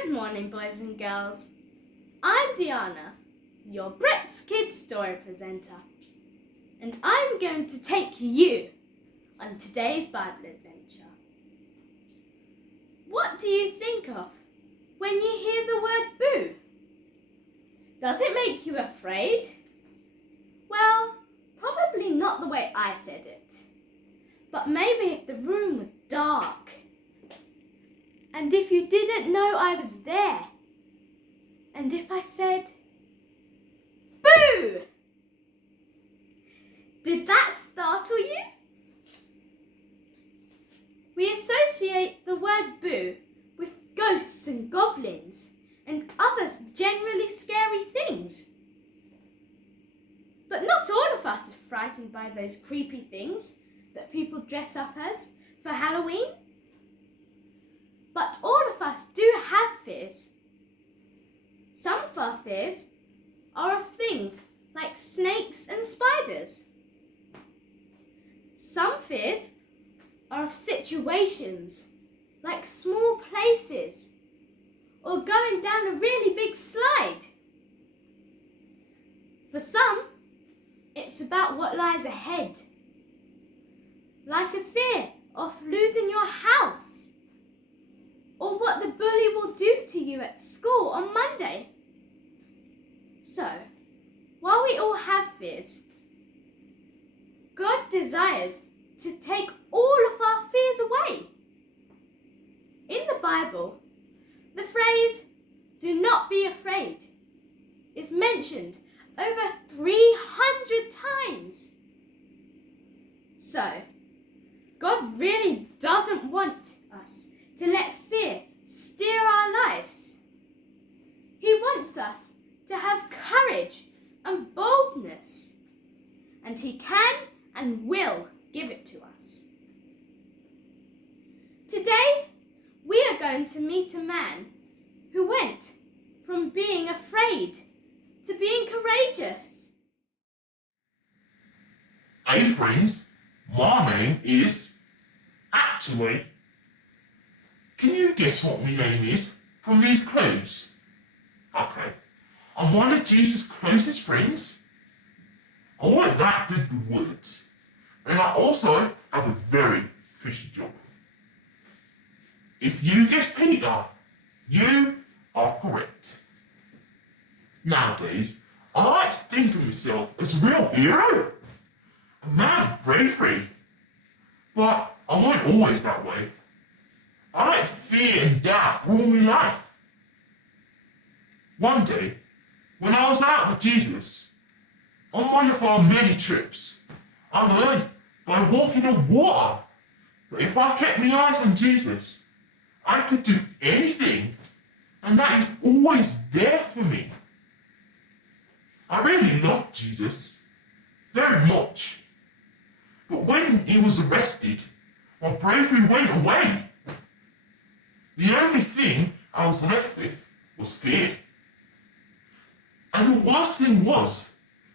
Good morning, boys and girls. I'm Dyana, your Brixkidz story presenter, and I'm going to take you on today's Bible adventure. What do you think of when you hear the word boo? Does it make you afraid? Well, probably not the way I said it, but maybe if the room was dark, and if you didn't know I was there, and if I said, boo! Did that startle you? We associate the word boo with ghosts and goblins and other generally scary things. But not all of us are frightened by those creepy things that people dress up as for Halloween. But all of us do have fears. Some of our fears are of things like snakes and spiders. Some fears are of situations like small places or going down a really big slide. For some, it's about what lies ahead, like a fear of losing your house, or what the bully will do to you at school on Monday. So, while we all have fears, God desires to take all of our fears away. In the Bible, the phrase, "do not be afraid," is mentioned over 300 times. So, God really doesn't want us to let fear steer our lives. He wants us to have courage and boldness, and He can and will give it to us. Today, we are going to meet a man who went from being afraid to being courageous. Hey friends, my name is... Actually, can you guess what my name is from these clues? Okay, I'm one of Jesus' closest friends. I weren't that good with words, and I also have a very fishy job. If you guess Peter, you are correct. Nowadays, I like to think of myself as a real hero, a man of bravery, but I weren't always that way. I let fear and doubt rule my life. One day, when I was out with Jesus, on one of our many trips, I learned by walking on water that if I kept my eyes on Jesus, I could do anything, and that He's always there for me. I really loved Jesus, very much. But when He was arrested, my bravery went away. The only thing I was left with was fear. And the worst thing was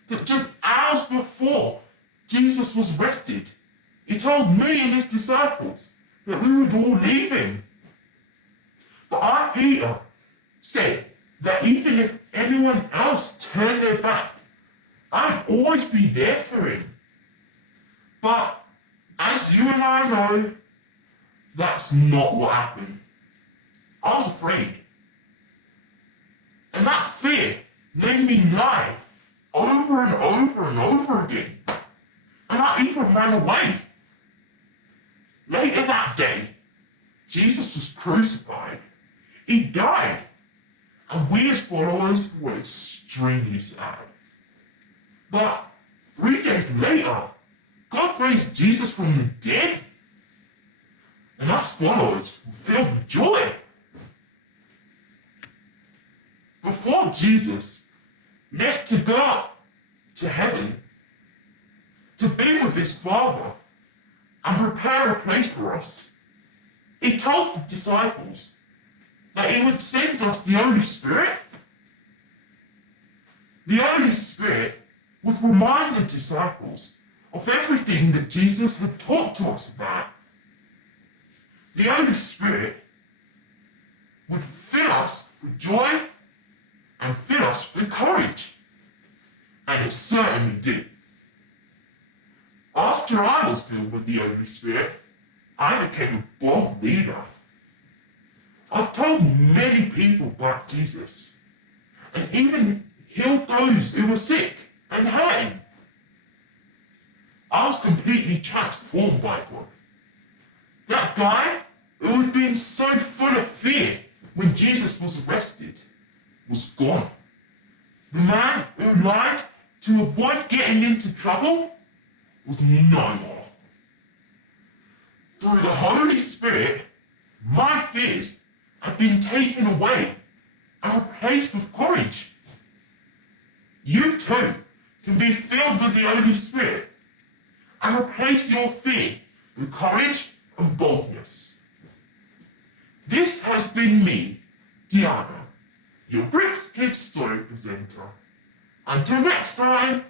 that just hours before Jesus was arrested, He told me and His disciples that we would all leave Him. But I, Peter, said that even if anyone else turned their back, I'd always be there for him. But as you and I know, that's not what happened. I was afraid. And that fear made me lie over and over and over again. And I even ran away. Later that day, Jesus was crucified. He died. And we as followers were extremely sad. But 3 days later, God raised Jesus from the dead. And us followers were filled with joy. Before Jesus left to go to heaven, to be with His Father and prepare a place for us, He told the disciples that He would send us the Holy Spirit. The Holy Spirit would remind the disciples of everything that Jesus had taught to us about. The Holy Spirit would fill us us with joy and fill us with courage. And it certainly did. After I was filled with the Holy Spirit, I became a bold leader. I've told many people about Jesus, and even healed those who were sick and hurting. I was completely transformed by God. That guy who had been so full of fear when Jesus was arrested was gone. The man who lied to avoid getting into trouble was no more. Through the Holy Spirit, my fears have been taken away and replaced with courage. You too can be filled with the Holy Spirit and replace your fear with courage and boldness. This has been me, Dyana, your Brixkidz story presenter. Until next time.